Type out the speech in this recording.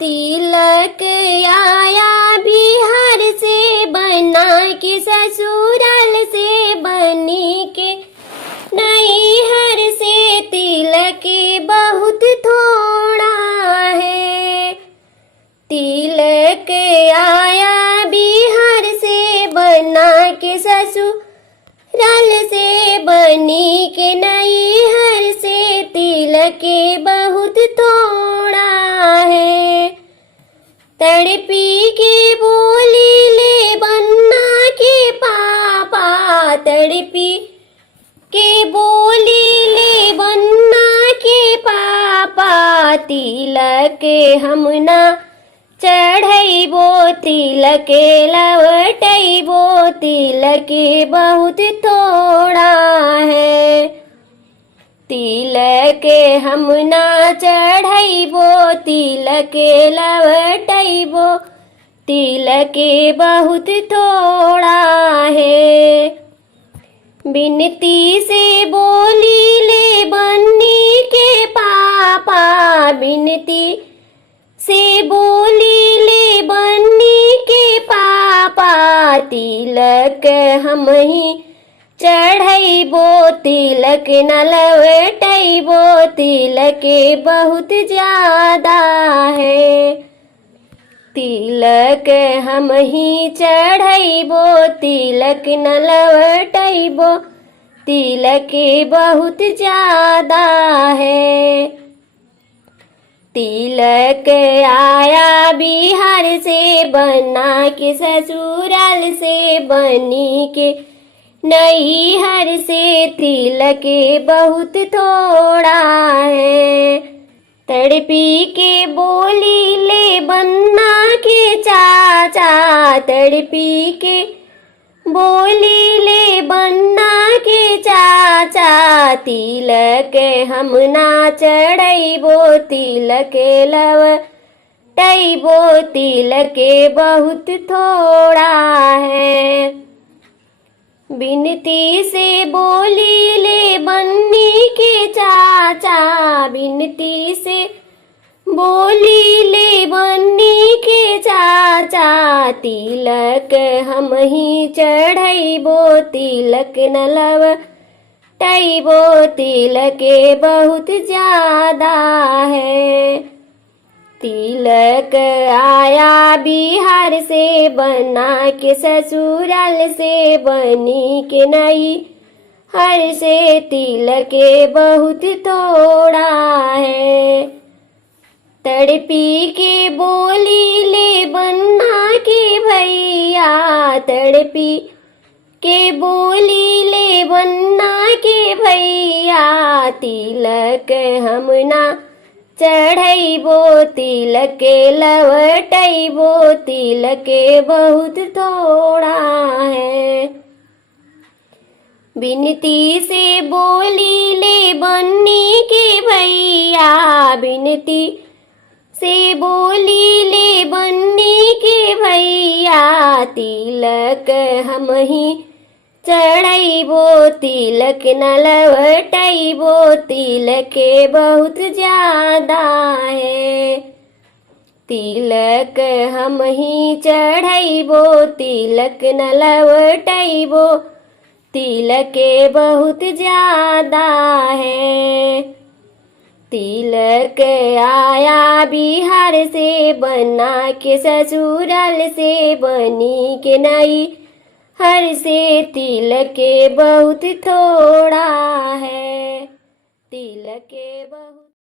तिलक आया बिहार से बना के, ससुराल से बनी के, नैहर से तिलक बहुत थोड़ा है। तिलक आया बिहार से बना के, ससुराल से बनी के, नैहर से तिलक बहुत थोड़ा है। तड़पी के बोली ले बन्ना के पापा, तड़पी के बोली ले बन्ना के पापा, तिलक हम ना चढ़ैबो, तिलक लवटैबो, तिलक बहुत थोड़ा है। तिलक हम ना चढ़ैबो, तिलक लवटैबो, तिलक बहुत थोड़ा है। बिनती से बोली ले बन्नी के पापा, बिनती से बोली ले बन्नी के पापा, तिलक हम ही चढ़ैबो, तिलक न लवटैबो, तिलक बहुत ज्यादा है। तिलक हम ही चढ़ैबो, तिलक न लवटैबो, तिलक बहुत ज्यादा है। तिलक आया बिहार से बना के, ससुराल से बनी के, नैहर से तिलक बहुत थोड़ा है। तड़पी के बोली ले बन्ना के चाचा, तड़पी के बोली ले बन्ना के चाचा, तिलक हम ना चढ़ैबो, तिलक लवटैबो, तिलक बहुत थोड़ा है। बिनती से बोली ले बन्नी के चाचा, बिनती से बोली ले बन्नी के चाचा, तिलक हम ही चढ़ैबो, तिलक न लवटैबो, तिलक बहुत ज्यादा है। तिलक आया बिहार से बना के, ससुराल से बनी के, नैहर से तिलक बहुत थोड़ा है। तड़पी के बोली ले बन्ना के भैया, तड़पी के बोली ले बन्ना के भैया, तिलक हम ना चढ़ैबो, तिलक लवटैबो, तिलक बहुत थोड़ा है। बिनती से बोली ले बन्नी के भैया, बिनती से बोली ले बन्नी के भैया, तिलक हम ही चढ़ैबो, तिलक न लवटैबो, तिलक बहुत ज्यादा है। तिलक हम ही चढ़ैबो, तिलक न लवटैबो, तिलक बहुत ज्यादा है। तिलक आया बिहार से बना के, ससुराल से बनी के, नैहर से तिलक बहुत थोड़ा है। तिलक बहुत